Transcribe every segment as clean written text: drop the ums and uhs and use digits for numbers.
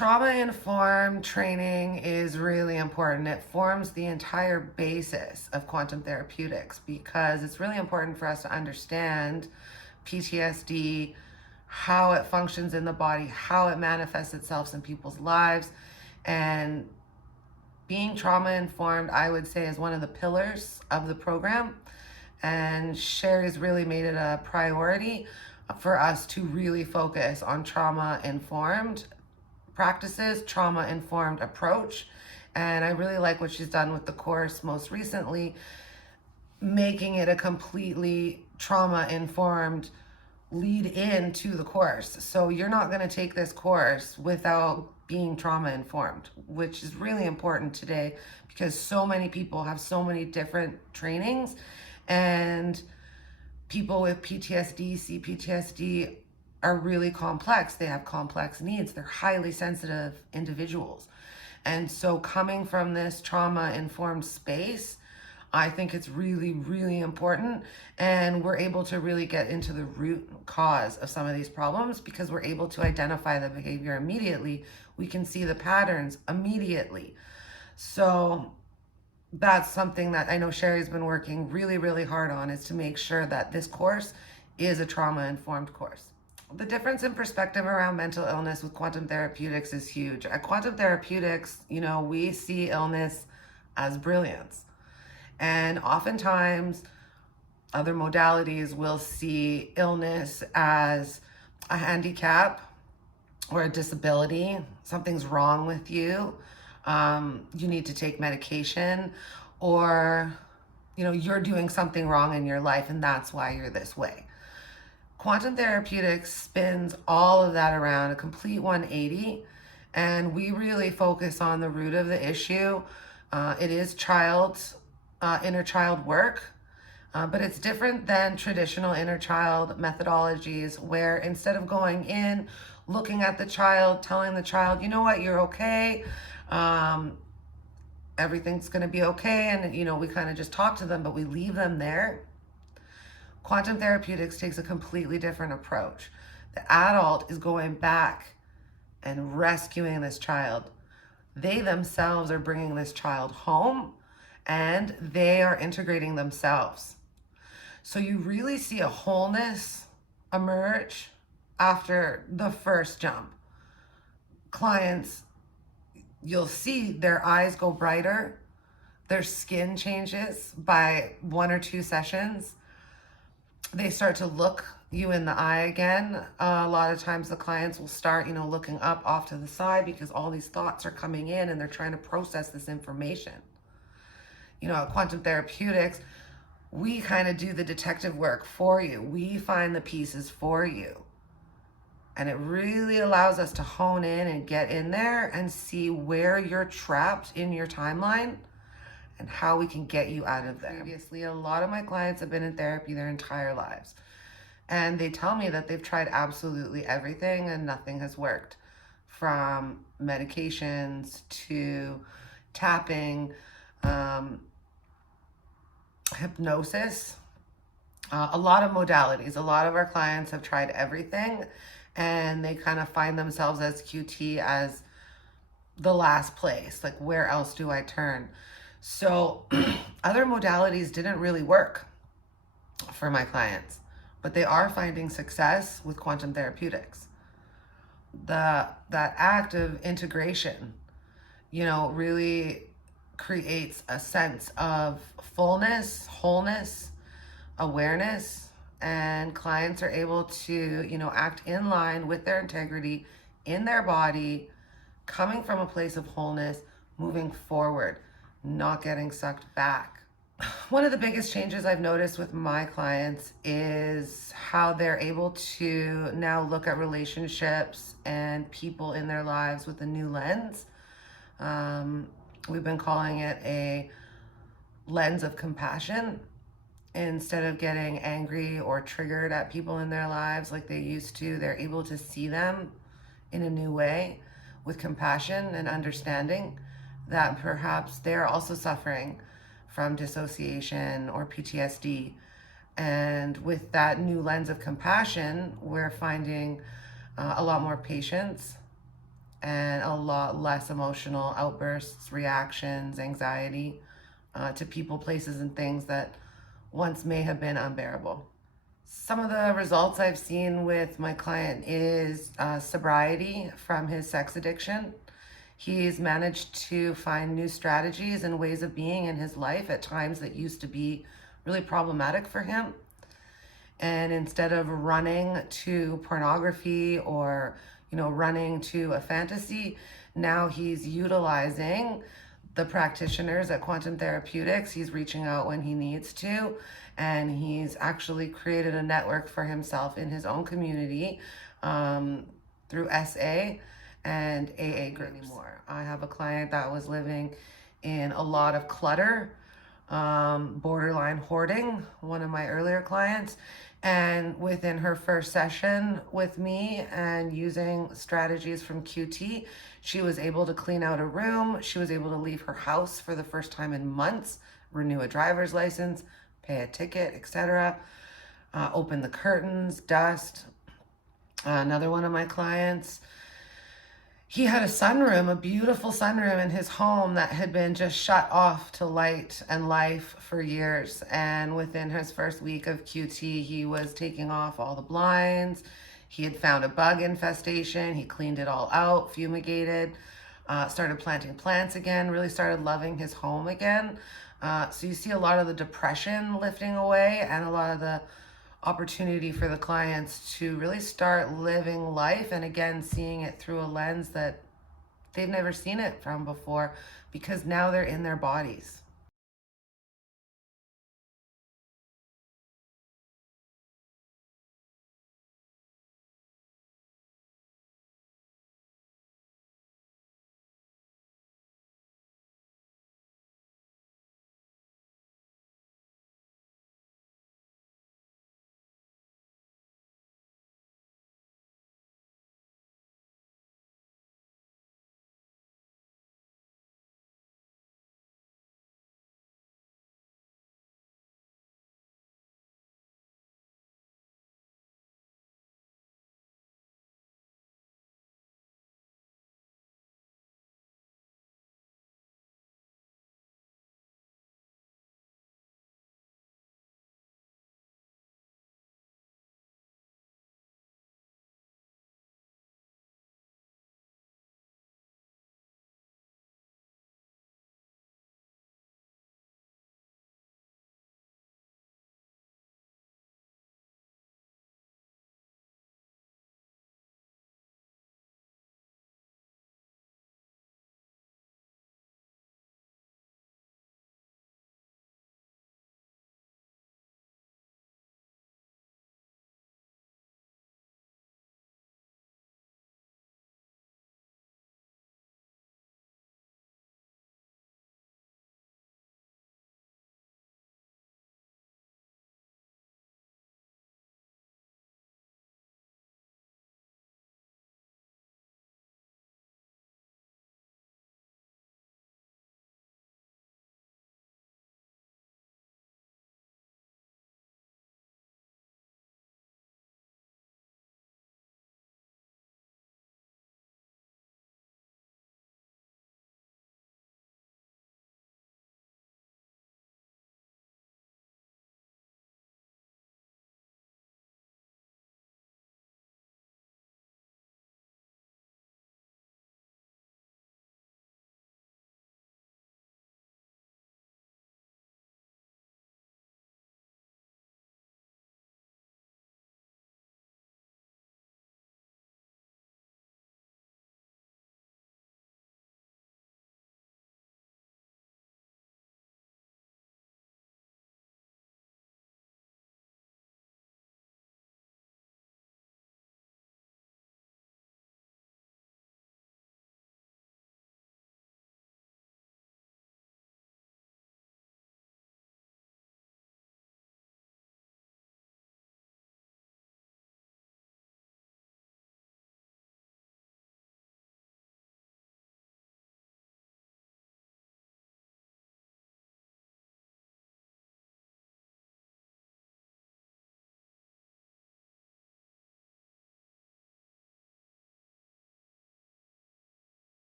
Trauma-informed training is really important. It forms the entire basis of quantum therapeutics because it's really important for us to understand PTSD, how it functions in the body, how it manifests itself in people's lives. And being trauma-informed, I would say, is one of the pillars of the program. And Cherie's really made it a priority for us to really focus on trauma-informed practices, trauma-informed approach. And I really like what she's done with the course most recently, making it a completely trauma-informed lead into the course. So you're not going to take this course without being trauma-informed, which is really important today because so many people have so many different trainings, and people with PTSD, C-PTSD are really complex. They have complex needs. They're highly sensitive individuals. And so coming from this trauma-informed space, I think it's really, really important. And we're able to really get into the root cause of some of these problems because we're able to identify the behavior immediately. We can see the patterns immediately. So that's something that I know Cherie's been working really, really hard on, is to make sure that this course is a trauma-informed course. The difference in perspective around mental illness with quantum therapeutics is huge. At quantum therapeutics, we see illness as brilliance. And oftentimes, other modalities will see illness as a handicap or a disability. Something's wrong with you. You need to take medication, or, you're doing something wrong in your life and that's why you're this way. Quantum therapeutics spins all of that around, a complete 180, and we really focus on the root of the issue. It is inner child work, but it's different than traditional inner child methodologies where instead of going in, looking at the child, telling the child, you know what, you're okay, everything's going to be okay, and we kind of just talk to them, but we leave them there. Quantum therapeutics takes a completely different approach. The adult is going back and rescuing this child. They themselves are bringing this child home, and they are integrating themselves. So you really see a wholeness emerge after the first jump. Clients, you'll see their eyes go brighter, their skin changes by 1 or 2 sessions. They start to look you in the eye again. A lot of times the clients will start, looking up off to the side because all these thoughts are coming in and they're trying to process this information. At Quantum Therapeutics, we kind of do the detective work for you. We find the pieces for you. And it really allows us to hone in and get in there and see where you're trapped in your timeline and how we can get you out of there. Previously, a lot of my clients have been in therapy their entire lives. And they tell me that they've tried absolutely everything and nothing has worked. From medications to tapping, hypnosis, a lot of modalities. A lot of our clients have tried everything, and they kind of find themselves as QT as the last place. Like, where else do I turn? So other modalities didn't really work for my clients, but they are finding success with quantum therapeutics. That act of integration, really creates a sense of fullness, wholeness, awareness, and clients are able to, act in line with their integrity in their body, coming from a place of wholeness, moving forward, not getting sucked back. One of the biggest changes I've noticed with my clients is how they're able to now look at relationships and people in their lives with a new lens. We've been calling it a lens of compassion. Instead of getting angry or triggered at people in their lives like they used to, they're able to see them in a new way with compassion and understanding that perhaps they're also suffering from dissociation or PTSD. And with that new lens of compassion, we're finding a lot more patience and a lot less emotional outbursts, reactions, anxiety to people, places, and things that once may have been unbearable. Some of the results I've seen with my client is sobriety from his sex addiction. He's managed to find new strategies and ways of being in his life at times that used to be really problematic for him. And instead of running to pornography or, running to a fantasy, now he's utilizing the practitioners at Quantum Therapeutix. He's reaching out when he needs to, and he's actually created a network for himself in his own community through SA and AA groups. Anymore. I have a client that was living in a lot of clutter, borderline hoarding, one of my earlier clients. And within her first session with me and using strategies from QT, she was able to clean out a room. She was able to leave her house for the first time in months, renew a driver's license, pay a ticket, etc. Open the curtains, dust. Another one of my clients, he had a sunroom, a beautiful sunroom in his home that had been just shut off to light and life for years. And within his first week of QT, he was taking off all the blinds. He had found a bug infestation. He cleaned it all out, fumigated, started planting plants again, really started loving his home again. So you see a lot of the depression lifting away and a lot of the opportunity for the clients to really start living life and again seeing it through a lens that they've never seen it from before, because now they're in their bodies.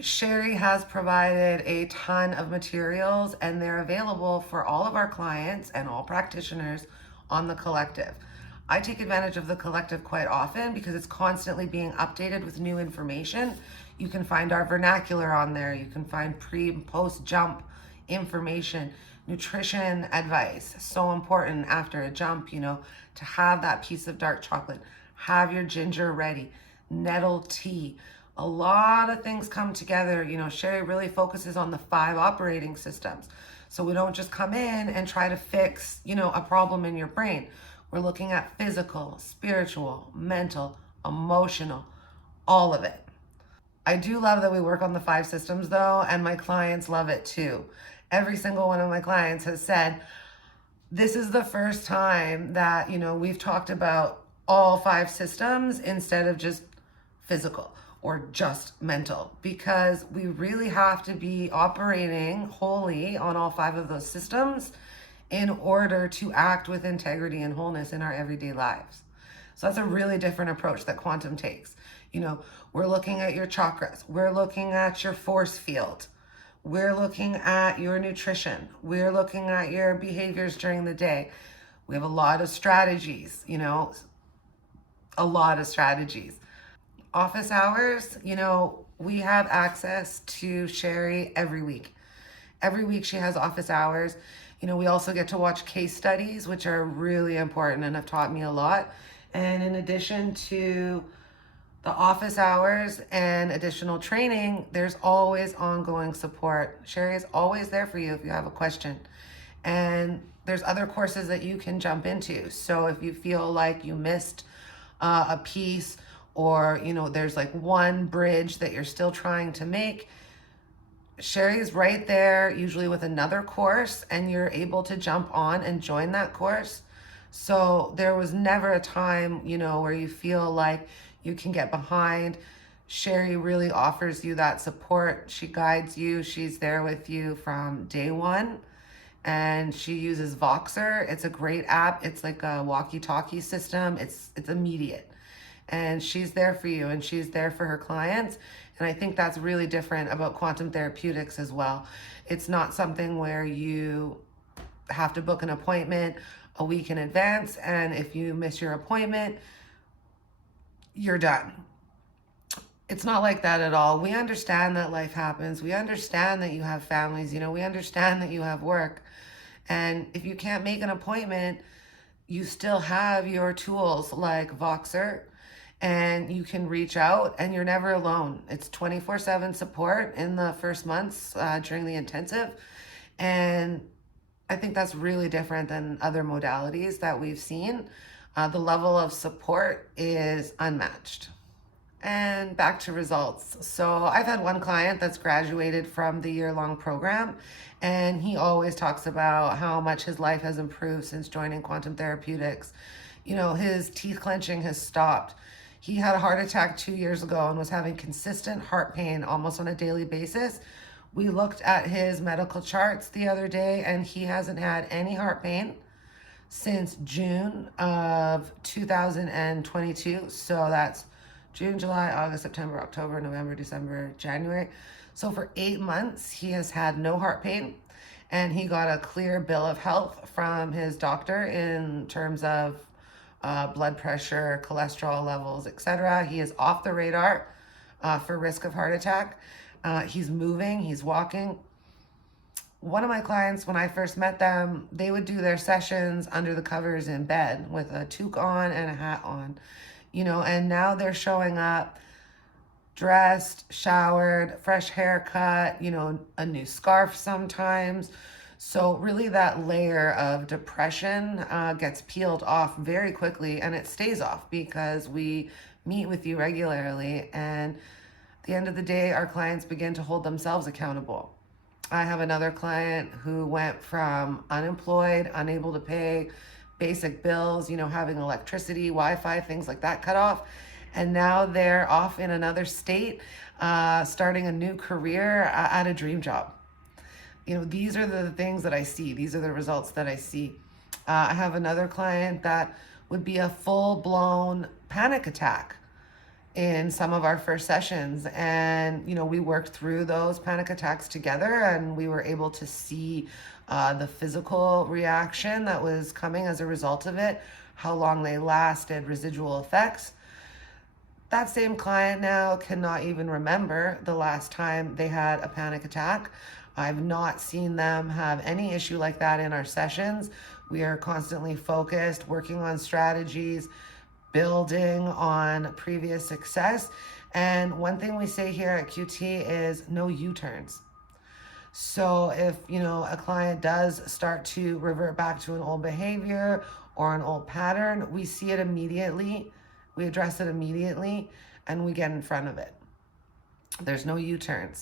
Cherie has provided a ton of materials, and they're available for all of our clients and all practitioners on the collective. I take advantage of the collective quite often because it's constantly being updated with new information. You can find our vernacular on there. You can find pre and post jump information, nutrition advice. So important after a jump, to have that piece of dark chocolate, have your ginger ready, nettle tea. A lot of things come together. Cherie really focuses on the 5 operating systems. So we don't just come in and try to fix, a problem in your brain. We're looking at physical, spiritual, mental, emotional, all of it. I do love that we work on the 5 systems though, and my clients love it too. Every single one of my clients has said, this is the first time that, we've talked about all 5 systems instead of just physical or just mental, because we really have to be operating wholly on all 5 of those systems in order to act with integrity and wholeness in our everyday lives. So that's a really different approach that quantum takes. We're looking at your chakras, we're looking at your force field, we're looking at your nutrition, we're looking at your behaviors during the day. We have a lot of strategies, a lot of strategies. Office hours, we have access to Cherie every week. Every week she has office hours. We also get to watch case studies, which are really important and have taught me a lot. And in addition to the office hours and additional training, there's always ongoing support. Cherie is always there for you if you have a question. And there's other courses that you can jump into. So if you feel like you missed a piece, or there's like one bridge that you're still trying to make, Cherie's right there, usually with another course, and you're able to jump on and join that course. So there was never a time, where you feel like you can get behind. Cherie really offers you that support. She guides you. She's there with you from day one. And she uses Voxer. It's a great app. It's like a walkie-talkie system. It's immediate. And she's there for you, and she's there for her clients. And I think that's really different about quantum therapeutics as well. It's not something where you have to book an appointment a week in advance, and if you miss your appointment, you're done. It's not like that at all. We understand that life happens. We understand that you have families. We understand that you have work. And if you can't make an appointment, you still have your tools like Voxer, and you can reach out, and you're never alone. It's 24/7 support in the first months during the intensive. And I think that's really different than other modalities that we've seen. The level of support is unmatched. And back to results. So I've had one client that's graduated from the year-long program, and he always talks about how much his life has improved since joining quantum therapeutics. His teeth clenching has stopped. He had a heart attack 2 years ago and was having consistent heart pain almost on a daily basis. We looked at his medical charts the other day, and he hasn't had any heart pain since June of 2022. So that's June, July, August, September, October, November, December, January. So for 8 months, he has had no heart pain, and he got a clear bill of health from his doctor in terms of blood pressure, cholesterol levels, etc. He is off the radar for risk of heart attack. He's moving, he's walking. One of my clients, when I first met them, they would do their sessions under the covers in bed with a toque on and a hat on, and now they're showing up dressed, showered, fresh haircut, a new scarf sometimes. So really that layer of depression gets peeled off very quickly, and it stays off because we meet with you regularly. And at the end of the day, our clients begin to hold themselves accountable. I have another client who went from unemployed, unable to pay basic bills, having electricity, Wi-Fi, things like that cut off. And now they're off in another state, starting a new career at a dream job. These are the things that I see. These are the results that I see. I have another client that would be a full-blown panic attack. in some of our first sessions. And, we worked through those panic attacks together, and we were able to see the physical reaction that was coming as a result of it, how long they lasted, residual effects. That same client now cannot even remember the last time they had a panic attack. I've not seen them have any issue like that in our sessions. We are constantly focused, working on strategies, building on previous success. And one thing we say here at QT is no U-turns. So if, a client does start to revert back to an old behavior or an old pattern, we see it immediately, we address it immediately, and we get in front of it. There's no U-turns.